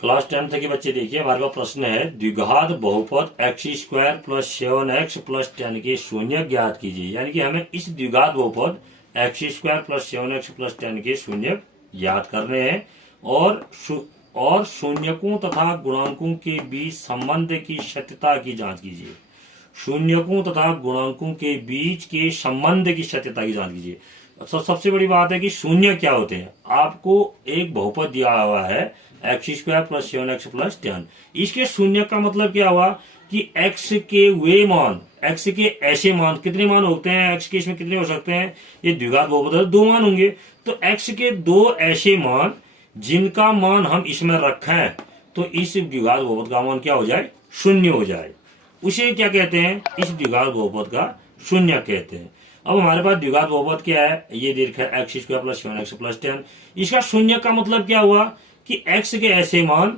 Class 10 के बच्चे देखिए, हमारे पास प्रश्न है द्विघात बहुपद x² प्लस 7x प्लस 10 के शून्य ज्ञात कीजिए। यानी कि हमें इस द्विघात बहुपद x² प्लस 7x प्लस 10 के शून्य ज्ञात करने हैं और शून्यकों तथा गुणांकों के बीच संबंध की सत्यता की जांच कीजिए। शून्यकों तथा गुणांकों के बीच के संबंध की सत्यता की जांच कीजिए। सबसे बड़ी बात है कि शून्य क्या होते हैं। आपको एक बहुपद दिया हुआ है x² प्लस 7x प्लस 10। इसके शून्य का मतलब क्या हुआ कि x के वे मान, x के ऐसे मान, कितने मान होते हैं x के, इसमें कितने हो सकते हैं, ये द्विघात बहुपद है, 2 मान होंगे। तो x के 2 ऐसे मान जिनका मान हम इसमें रखें तो इस द्विघात बहुपद का मान क्या हो जाए, शून्य हो जाए। उसे क्या कहते हैं, इस द्विघात बहुपद का शून्य कहते हैं। अब हमारे पास द्विघात बहुपद क्या है, ये देखा है x² प्लस 7x प्लस 10। इसका शून्य का मतलब क्या हुआ कि x के ऐसे मान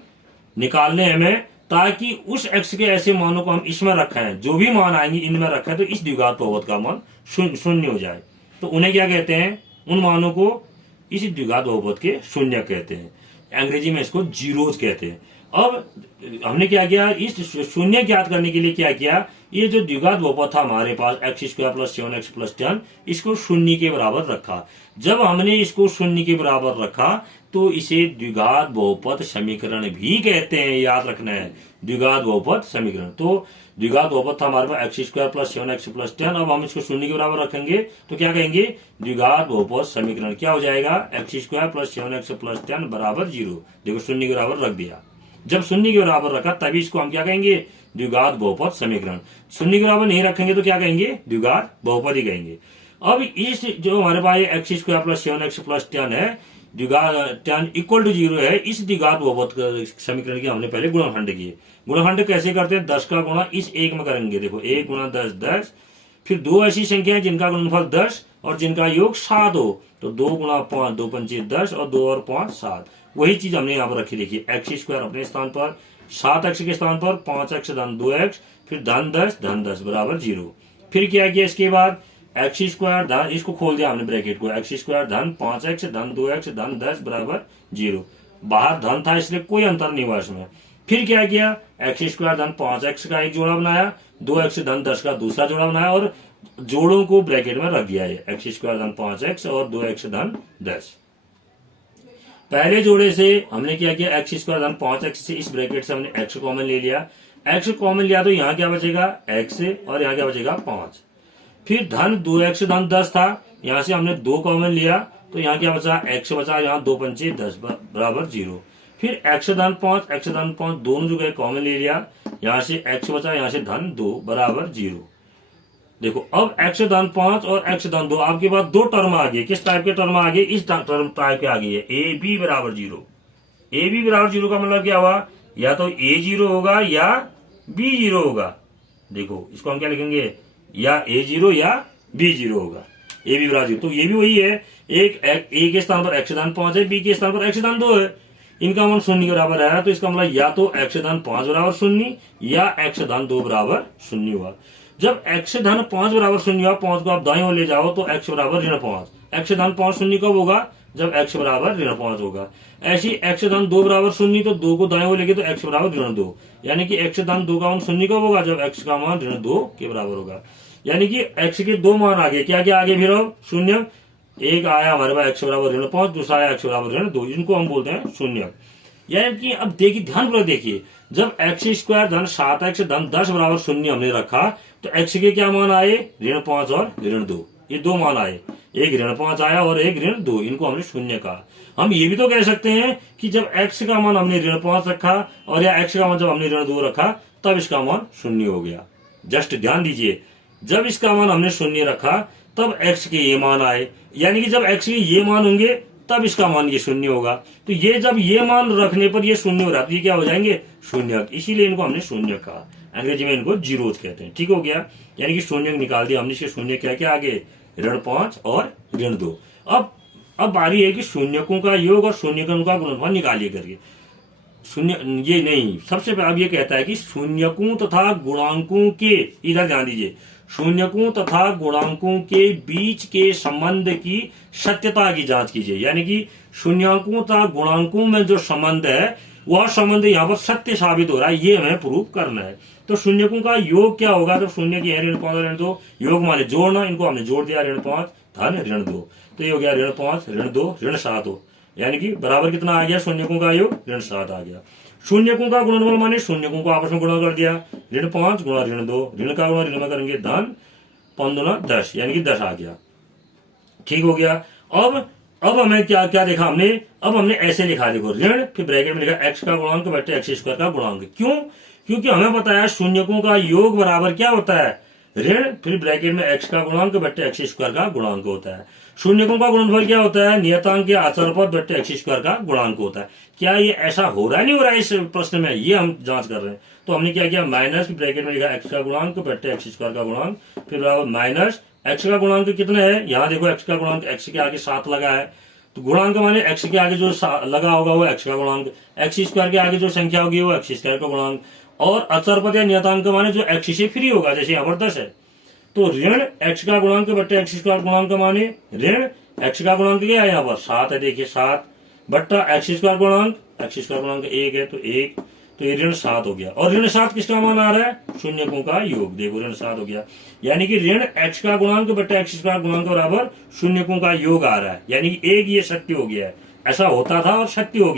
निकालने हमें, ताकि उस x के ऐसे मानों को हम इसमें रखें, जो भी मान आएंगे इनमें रखें तो इस द्विघात बहुपद का मान शून्य हो जाए। तो उन्हें क्या कहते हैं, उन मानों को इस द्विघात बहुपद के शून्य कहते हैं। अंग्रेजी में इसको जीरोज कहते हैं। अब हमने क्या किया, इस शून्य ज्ञात करने के लिए क्या किया, ये जो द्विघात बहुपद था हमारे पास x² प्लस 7x प्लस 10, इसको शून्य के बराबर रखा। जब हमने इसको शून्य के बराबर रखा तो इसे द्विघात बहुपद समीकरण भी कहते हैं। याद रखना है, द्विघात बहुपद समीकरण। तो द्विघात बहुपद था हमारे पास x² प्लस 7x प्लस 10। अब हम इसको शून्य के बराबर रखेंगे तो क्या कहेंगे, द्विघात बहुपद समीकरण क्या हो जाएगा, x² प्लस 7x प्लस 10 बराबर 0। देखो शून्य के बराबर रख दिया। जब शून्य के बराबर रखा तभी इसको हम क्या कहेंगे, द्विघात बहुपद समीकरण। शून्य के बराबर नहीं रखेंगे तो क्या कहेंगे, द्विघात बहुपद ही कहेंगे। अब इस जो हमारे पास x² प्लस 7x प्लस 10 है, द्विघात 10 इक्वल टू 0 है, इस द्विघात बहुपद समीकरण के हमने पहले गुणनखंड किए। गुणनखंड कैसे करते हैं, 10 का गुणा इस 1 में करेंगे। देखो 1 गुणा 10 10, फिर 2 ऐसी संख्या है जिनका गुणनफल 10 और जिनका योग 7 हो, तो 2 गुणा 5, 2 पंचे 10 और 2 और 5 7। वही चीज हमने यहाँ पर रखी। देखिए x² अपने स्थान पर, 7x के स्थान पर 5x धन 2x, फिर धन 10 बराबर 0। फिर क्या किया इसके बाद, x² धन, इसको खोल दिया हमने ब्रैकेट को, x² धन 5x धन 2x धन 10 बराबर 0। बाहर धन था इसलिए कोई अंतर नहीं हुआ इसमें। फिर क्या किया, x² धन 5x का एक जोड़ा बनाया, 2x धन 10 का दूसरा जोड़ा बनाया और जोड़ों को ब्रैकेट में रख दिया है, x² धन 5x और 2x धन 10। पहले जोड़े से हमने क्या किया, x² धन 5x से इस ब्रैकेट से हमने x कॉमन ले लिया। x कॉमन लिया तो यहाँ क्या बचेगा, x और यहाँ क्या बचेगा 5। फिर धन 2x धन 10 था, यहाँ से हमने 2 कॉमन लिया तो यहाँ क्या बचा, x बचा, यहाँ 2 पंचे 10 बराबर 0। फिर x धन 5 दोनों जगह कॉमन ले लिया, यहाँ से x बचा, यहाँ से धन 2 बराबर 0। देखो अब x धन 5 और x धन 2, आपके पास 2 टर्म आ गए। किस टाइप के टर्म आ गए, इस टर्म टाइप के आ गई है, AB बराबर 0। AB बराबर 0 का मतलब क्या हुआ, या तो A 0 होगा या B 0 होगा। देखो इसको हम क्या लिखेंगे, या A 0 या B 0 होगा। AB बराबर 0, तो ये भी वही है, एक A के स्थान पर x धन 5 है, B के स्थान पर x धन 2 है, इनका मान शून्य के बराबर है। तो इसका मतलब या तो x धन 5 बराबर 0 या x धन 2 बराबर 0 हुआ। जब x धन 5 बराबर 0 हुआ, 5 को आप दाईं ओर ले जाओ तो x बराबर ऋण 5। x धन 5 शून्य कब होगा, जब x बराबर ऋण 5 होगा। ऐसी x धन 2 बराबर 0, तो 2 को दाईं ओर लेंगे तो x बराबर ऋण 2। यानी कि x धन 2 का मान शून्य कब होगा, जब x का मान ऋण 2 के बराबर होगा। यानी कि x के 2 मान आगे, क्या क्या आगे फिर शून्य। एक आया हमारे पास x बराबर ऋण 5, दूसरा आया x बराबर ऋण 2, इनको हम बोलते हैं शून्य। यानी कि अब देखिए, ध्यानपूर्वक देखिए, जब x² धन 7x धन 10 बराबर 0 हमने रखा तो x के क्या मान आए, ऋण 5 और ऋण 2, ये 2 मान आए। एक ऋण 5 आया और एक ऋण 2, इनको हमने शून्य कहा। हम ये भी तो कह सकते हैं कि जब x का मान हमने ऋण 5 रखा और या x का मान जब हमने ऋण 2 रखा तब इसका मान शून्य हो गया। जस्ट ध्यान दीजिए, जब इसका मान हमने शून्य रखा तब x के ये मान आए, यानी कि जब x के ये मान होंगे तब इसका मान ये शून्य होगा। तो ये जब ये मान रखने पर ये शून्य हो रहा है तो ये क्या हो जाएंगे, शून्य। इसीलिए इनको हमने शून्य कहा, अंग्रेजी में इनको जीरोज कहते हैं। ठीक हो गया, यानी कि शून्य निकाल दिया हमने। इसके शून्य क्या क्या आगे, ऋण 5 और ऋण 2। अब बारी है कि शून्यकों का योग और शून्यकों का गुणनफल निकालिए करके। शून्य ये नहीं, सबसे पहले अब ये कहता है कि शून्यकों तथा गुणांकों के, इधर ध्यान दीजिए, शून्यकों तथा गुणांकों के बीच के संबंध की सत्यता की जांच कीजिए। यानी कि शून्यंकों तथा गुणांकों में जो संबंध है वह संबंध यहाँ पर सत्य साबित हो रहा है, ये हमें प्रूफ करना है। तो शून्यकों का योग क्या होगा, तो शून्य की है ऋण 5 ऋण 2, योग माने जोड़ना, इनको हमने जोड़ दिया ऋण 5 धन ऋण 2, तो ये हो गया ऋण 5 ऋण 2 ऋण 7 हो, यानी कि बराबर कितना आ गया, शून्यकों का योग ऋण 7 आ गया। शून्यकों का गुणनफल माने शून्यकों को आपस में गुणा कर दिया, ऋण 5 गुणा ऋण 2, ऋण का गुणा ऋण में करेंगे धन 5 दूना 10, यानी कि 10 आ गया। ठीक हो गया। अब हमें क्या क्या देखा हमने, अब हमने ऐसे लिखा, देखो ऋण फिर ब्रैकेट में लिखा x का गुणांक बटे एक्स स्क्वायर का गुणांक। क्यों, क्योंकि हमें पता है शून्यकों का योग बराबर क्या होता है, ऋण फिर ब्रैकेट में x का गुणांक बटे एक्स स्क्वायर का गुणांक होता है। शून्यकों का गुणनफल क्या होता है, नियतांक के आचार पद बटे एक्स स्क्वायर का गुणांक होता है। क्या ये ऐसा हो रहा है, नहीं हो रहा है इस प्रश्न में, ये हम जांच कर रहे हैं। तो हमने क्या किया, माइनस ब्रैकेट में लिखा x का गुणांक बटे एक्स स्क्वायर का गुणांक, फिर बराबर माइनस x का गुणांक कितना है, यहाँ देखो x का गुणांक x के आगे 7 लगा है, तो गुणांक माने x के आगे जो लगा होगा वो x का गुणांक, एक्स स्क्वायर के आगे जो संख्या होगी वो एक्स स्क्वायर का गुणांक, और अचर पद या नियतांक माने जो x से फ्री होगा, जैसे यहाँ पर 10 है, तो ऋण x का गुणांक बट्टा एक्स स्क्वायर गुणांक माने ऋण x का गुणांक क्या है, यहाँ पर 7 है, देखिए 7 बट्टा एक्स स्क्वायर गुणांक 1 है, तो 1, तो ये ऋण 7 हो गया। और ऋण 7 किसका मान आ रहा है, शून्यकों का योग, देखो ऋण 7 हो गया, यानी कि ऋण x का गुणांक बट्टा एक्स स्क्वायर गुणांक बराबर शून्यकों का योग आ रहा है, यानी कि एक ये सत्य हो गया है, ऐसा होता था और सत्य हो गया।